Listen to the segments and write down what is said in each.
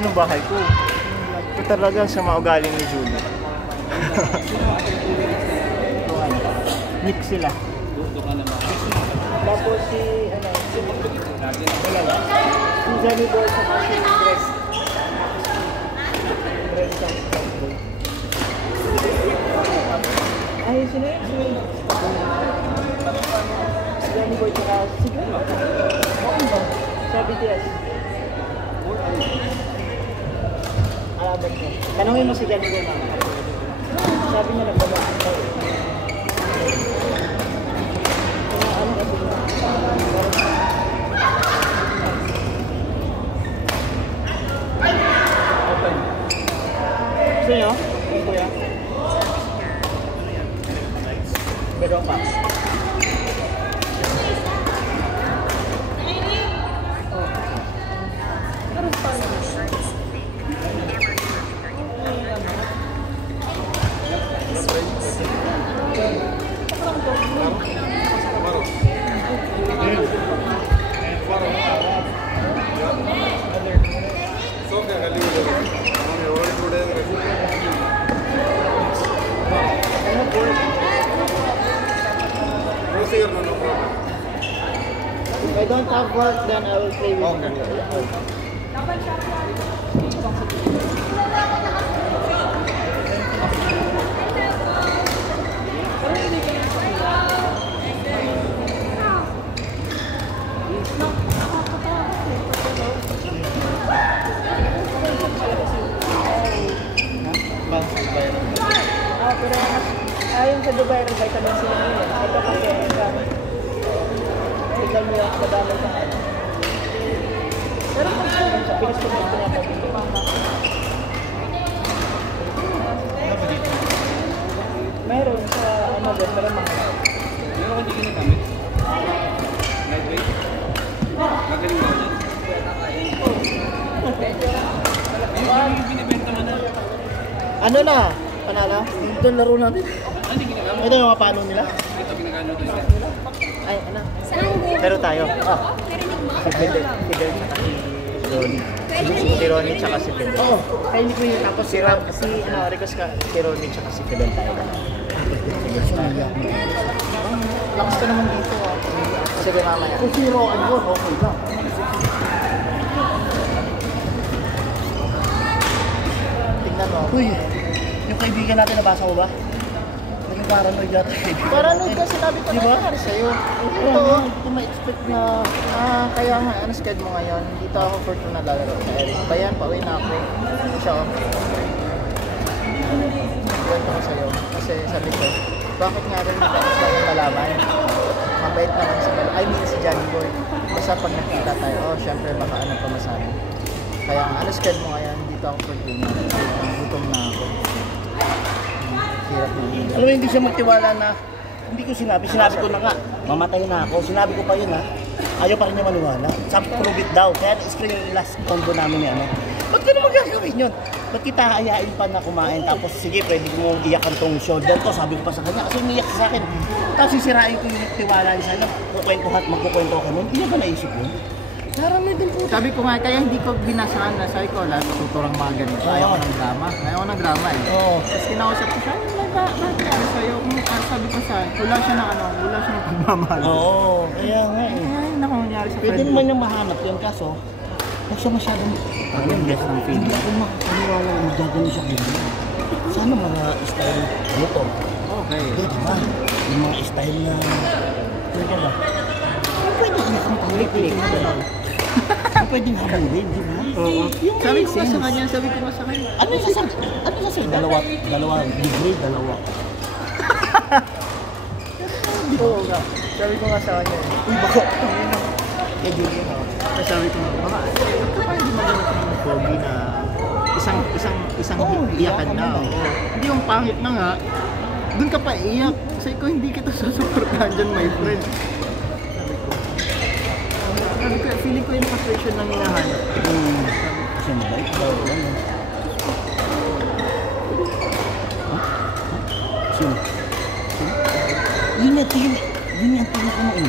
Anong bahay ko? Ito talaga sa maugaling ni Julie. Mix sila. Tapos si, si Johnny Boy sa kasi dress. Ay, sino yun? Si Johnny Boy tsaka si Glenn. Okay ba? Sa BTS. Alaban ko. Tanungin mo si Johnny Boy mama. Sabi niya nagbaga. Ano kasi? Open. Gusto nyo? Kuya? Pero pa. If I don't have work, then I will play with you. Pero ayon sa Dubai, vitamin C na yun. Ito kasi tignan mo yung madami sa ano. Pero kung siya, pinis-pinis ko nga po. Meron sa ano doon, pero mahal. Meron ka hindi ginagamit? Lightweight? Magaling mo dyan? Yung binibenta mo na. Ano na? Panalo? Ito laro natin. Hindi ginagamit? Ito yung mga paano nila? Ito ginagano doon. Ay, ano? Pero tayo. Si Fidel tsaka si Ronnie. Si Ronnie tsaka si Fidel. Oo. Kainin ko yun. Tapos si Ricos ka, si Ronnie tsaka si Fidel tayo. Lakas ka naman dito. Sige mamaya. Kung si Roan yun, okay lang. Tingnan mo. Uy, yung kaibigan natin nabasa mo ba? Naging paranoid yata. Paranoid kasi sinabi ko na nangyari sa'yo. Ito ma-expect na kaya nga, ano-schedule mo ngayon. Dito ako for to na lalaro. Bayan, pauwi na ako. Siya ako. Kwento ko sa'yo. Kasi sabi ko, bakit nga rin gusto natin malaman? Mabait naman si si Johnny Boy. Basta pag nakita tayo, syempre baka ano pa masabi. Kaya nga, ano-schedule mo ngayon. Dito ako for to na. Gutom na ako. Alam mo, hindi siya magtiwala na hindi ko sinabi ko na nga, mamatay na ako. Sinabi ko pa yun ha. Ayaw pa rin niya maniwala. Sabi ko, prove it daw. Kaya na-screen yung last combo namin yan. Ba't ko naman gagawin yun? Ba't kita hayain pa na kumain? Tapos sige, pwede mo iyakan tong shoulder to. Sabi ko pa sa kanya kasi umiyak sa akin. Tapos sisirain ko yung tiwala niya sana. Kukwento magkukwento ka nun. Hindi ba naisip yun? Marami din po. Sabi ko nga, kaya hindi ko binasaan na. Sabi ko, lahat tuturang mga ganito. Ayaw ko ng drama. Ayaw ko ng drama eh. Tapos kinausap ko siya, bakit sa'yo? Sabi ko siya, wala siya ng pagmamahal. Oo, kaya nga eh. Kaya yun ako nangyari sa friend. Pwede naman niyang mahanap yun, kaso huwag siya masyadong invest ng feeling. Hindi ako makakaniwala na magdagano siya kayo. Sana mga style motor. Okay. Hindi ba? Yung mga style na ano ba? Pwede isang pang-click na gano'n. Pwedeng habulin, di ba? Oo. Sabi ko sa kanya, ano sasabi? Dalawa, libre, dalawa. Oo nga. Sabi ko nga sa kanya, uy baka, eh di yun ako. Sabi ko nga, baka, hindi maganda ng pogi na isang iyakan na. Hindi yung pangit na nga, dun ka pa iyak. Kasi ko hindi kita susuportahan dyan, my friend. Sabi ko, feeling ko yung frustration lang hinahanap. Kasi mabait daw lang. Sino? Yun yung tingin ko noon.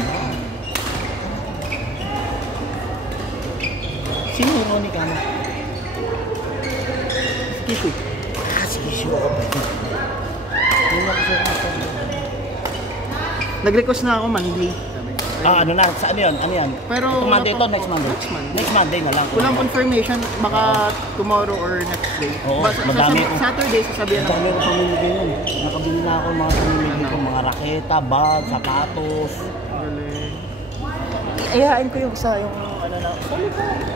Sino yung Ronnie ka mo? Tissue. Sige, sure ako. Yun lang kasi ako. Nag-request na ako Monday. Ano na? Sa ano yan? Ano yan? Pero Itong Monday to, next Monday. Next Monday. Next Monday na lang. Walang confirmation, baka tomorrow or next day. Oo, Basta madami ko. Saturday, sasabihan Ang dami ako. ko pamimigay yun. Nakabili na ako ng mga pamimigay ko. Mga raketa, bag, sapatos. Galing. Iyahain ko yung isa, yung ano na.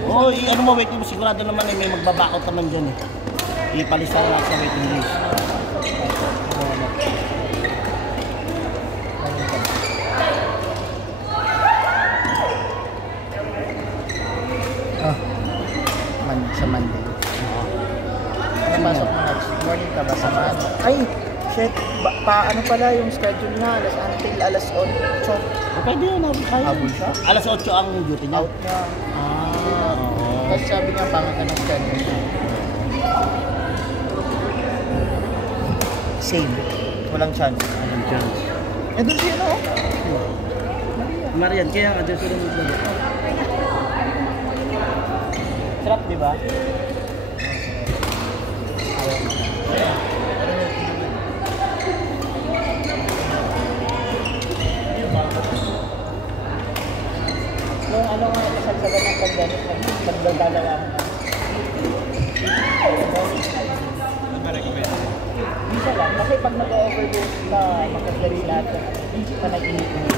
Oo, ano mo, waiting mo. Sigurado naman eh, may magbabakot naman dyan eh. Ipalista na lang sa waiting list. Sa Monday. Napasok mo next morning ka ba sa Monday? Ay, shit. Ano pala yung schedule na? Until alas 8. Pwede yun, Habol siya? Alas 8 ang duty niya. Out na. Oo. Kasi sabi niya, pangat ka ng schedule niya. Same. Walang chance. Walang chance. Doon siya, no? Marian, kaya nga dyan sila maglaro. Sarap, di ba? Yung ano nga, kasagsagan ng pandemic, nagdadala ako na. Isa lang, kasi pag nag-overdose ka, makagari lahat ka, hindi ka nag-init-init.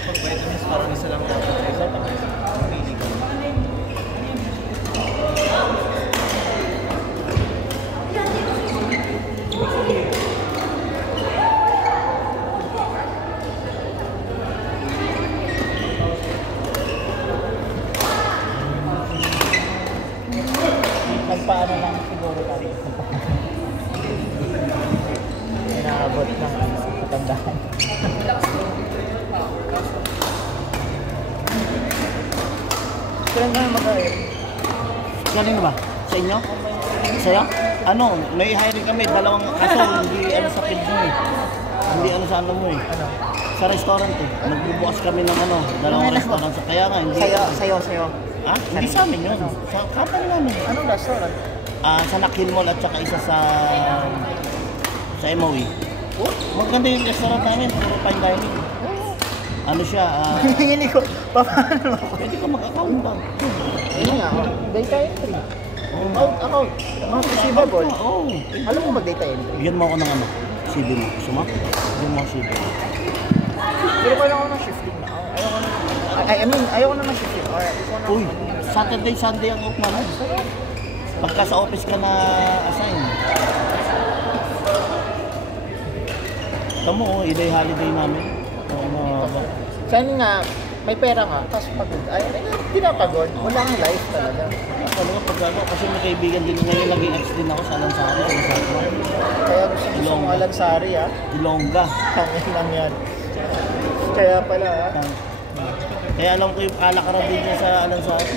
Pag-vitamins parang isa lang dapat sa isa, tapos pili ka. Nagpaano lang siguro kami. Inaabot ng katandaan. Kailan ka na mag-air? Galing na ba? Sa inyo? Sa'yo? Ano, may hiring kami, dalawang kaso, hindi ano sa field mo eh. Hindi ano sa ano mo eh. Ano? Sa restaurant eh. Nagbubukas kami ng ano, dalawang restaurant. Kaya nga, hindi. Sa'yo. Ha? Hindi sa amin yun. Sa company namin. Anong restaurant? Sa Nakil Mall at saka isa sa MOE. Oh? Maganda yung restaurant namin, puro fine dining. Ano siya, Hingili ko, paano ako? pwede ka mag-account ba? Ayun nga, data entry. Account. Mga receivable. Oo. Alam mo mag-data entry? Bigyan mo ako ng ano, CV mo. Gusto mo? Bigyan mo ako CV. Pero kailangan ko ng shifting na. Ayaw ko na ng shifting. Uy, Saturday, Sunday ang off naman. Pagka sa office ka na assign. Tamo, iday holiday namin. Saan nga, may pera nga, tapos pagod. Hindi na pagod. Wala kang life talaga. Ano nga pag ano, kasi may kaibigan din ngayon, naging ex din ako sa Alansari. Kaya gusto mong Alansari, ah. Ilongga. Hangin lang yan. Kaya pala, ah. Kaya alam ko yung alakaran din niya sa Alansari.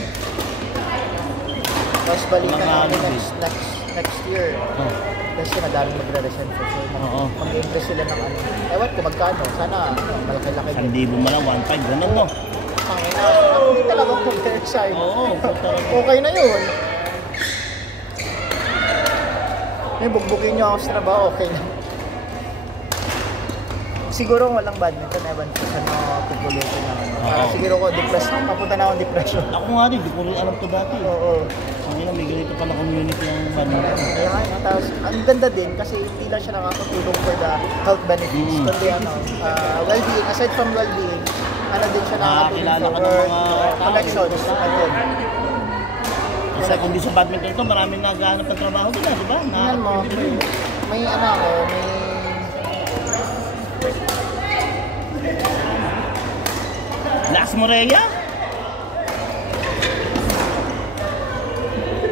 Tapos balikan Mga namin ano next year. Oh. Kasi madaming magre-resign for sure. Oo. Mag-impress sila ng ano. Ewan ko magkano. Sana malaki-laki din. 1,000 mo lang, 1,500. Ganun no? Pangina. Hindi talaga mag-resign. Oo. Okay na yun. May bugbukin nyo ako sa trabaho. Okay na. Siguro walang badminton, ewan ko sa mga pupulutin na ano. Para siguro ko depressed. Papunta na akong depression. Ako nga rin, di ko rin alam ko dati. Oo. Hindi na may ganito pala community ng badminton. Kaya nga, tapos ang ganda din kasi hindi lang siya nakakatulong for the health benefits, kundi ano, well-being, aside from well-being, ano din siya nakakatulong Nakakilala for ka ng mga tao. connections. Ayun. Kasi kung di sa badminton to, maraming naghahanap ng trabaho din, di ba? Tingnan mo, may ano ako, may... Las Morelia?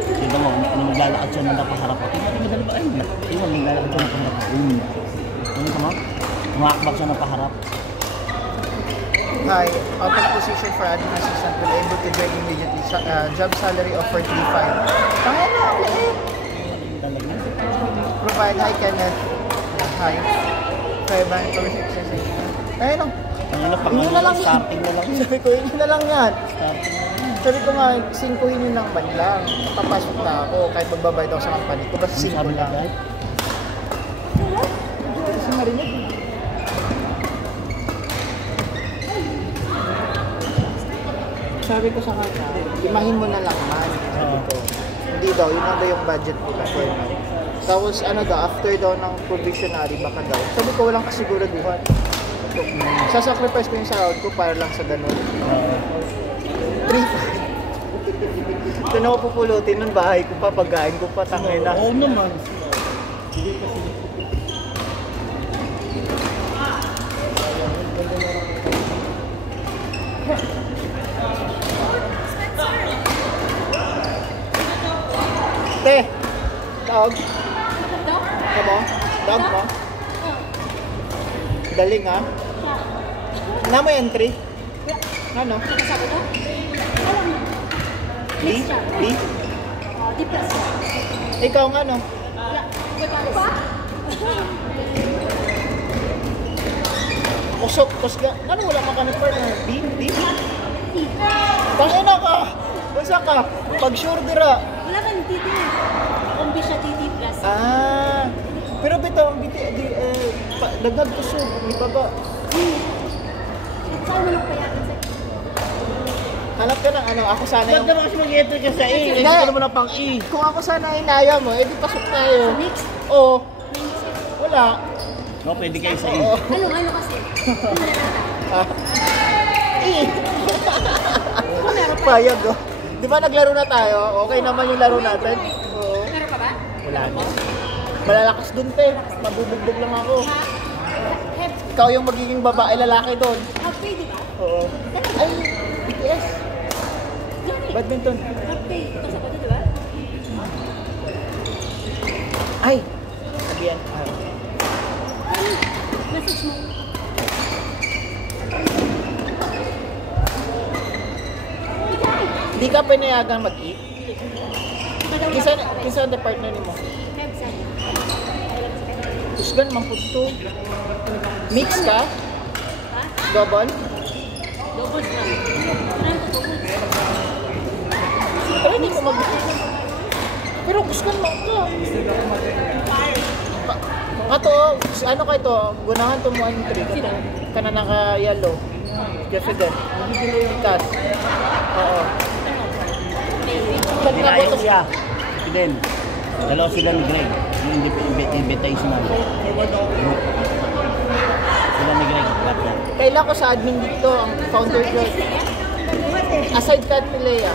Tignan mo, maglalakad siya ng napaharap ko. Tingnan mo, madali ba? Ay, tingnan mo, maglalakad siya ng napaharap ko. Tingnan mo, umakbak siya ng paharap. Hi, open position for admin assistant will able to join immediately. Job salary of 435. Kaya na, ulit. Talaga. Provide, hi Kenneth. Hi. 5 exercise. Kaya lang. Ano pa Yun na lang yan. starting na lang. Sabi ko, yun na lang yan. Starting na lang. Sabi ko nga, 5 yun lang man lang. Papasok na ako kahit magbabayad ako sa company ko. Basta 5 Sabi lang. na, Kasi marinig. Sabi ko sa kanya, imahin mo na lang man. Sabi ko, hindi daw, yun na daw yung budget nila per month. Tapos ano daw, after daw ng provisionary, baka daw. Sabi ko, walang kasiguraduhan. Sasacrifice ko yung sahod ko para lang sa ganun. 3-5. Ito na ako pupulutin ng bahay ko pa, pagkain ko pa, tangin na. Oo naman. Te! Dog? Ano mo? Dog mo? Daling ha? Na mo entry? Ano? D? D? Ikaw nga no? Kusok, kusga. Ano wala ka ka na? D? D? Tangina ka! Basta ka? Pag sure dira. Wala kang TT. Kumbi siya TT plus. Ah, pero bitaw ang dagdag kusog, di ba ba? Saan mo lang payakin sa Hanap ka ng ano, ako sana Ba't yung... naman kasi mag-enter ka sa E? Kasi Hindi. ka naman ang pang E. Kung ako sana inaya mo, edi pasok tayo. mix? Oo, wala. No, pwede kayo sa E. Oo. Ano kasi? Ano na lang Ah. Kung meron pa. Payag oh. Di ba naglaro na tayo? Okay naman yung laro natin. Oo. Meron pa ba? Wala na. Malalakas dun te. Mabubugbog lang ako. Have, Ikaw yung magiging babae lalaki doon. have pay, di ba? Oo. Ay, BTS. Gani. Badminton. Have pay. Ito sa kote, di ba? Ay. Sabihan. Message mo. Di ka pinayagang mag-eat? Madaw Kisa, lang. kisa ang partner ni mo? Have send. Kusgan, mamputo. Mix ka? Ha? Double? Doubles lang. Ano to doubles? Pero hindi ko mag Pero kusgan mo ka. Kato, ano ka ito? Gunahan to mo ang trick. Kana naka-yellow. Kasi din. Tas. Oo. Pag Kinain naboto siya. Fidel. Dalawa sila ni Greg. Yung invitational. Sila ni Greg. Lahat. kailan ko sa admin dito ang founder ko. Aside ka ni Lea.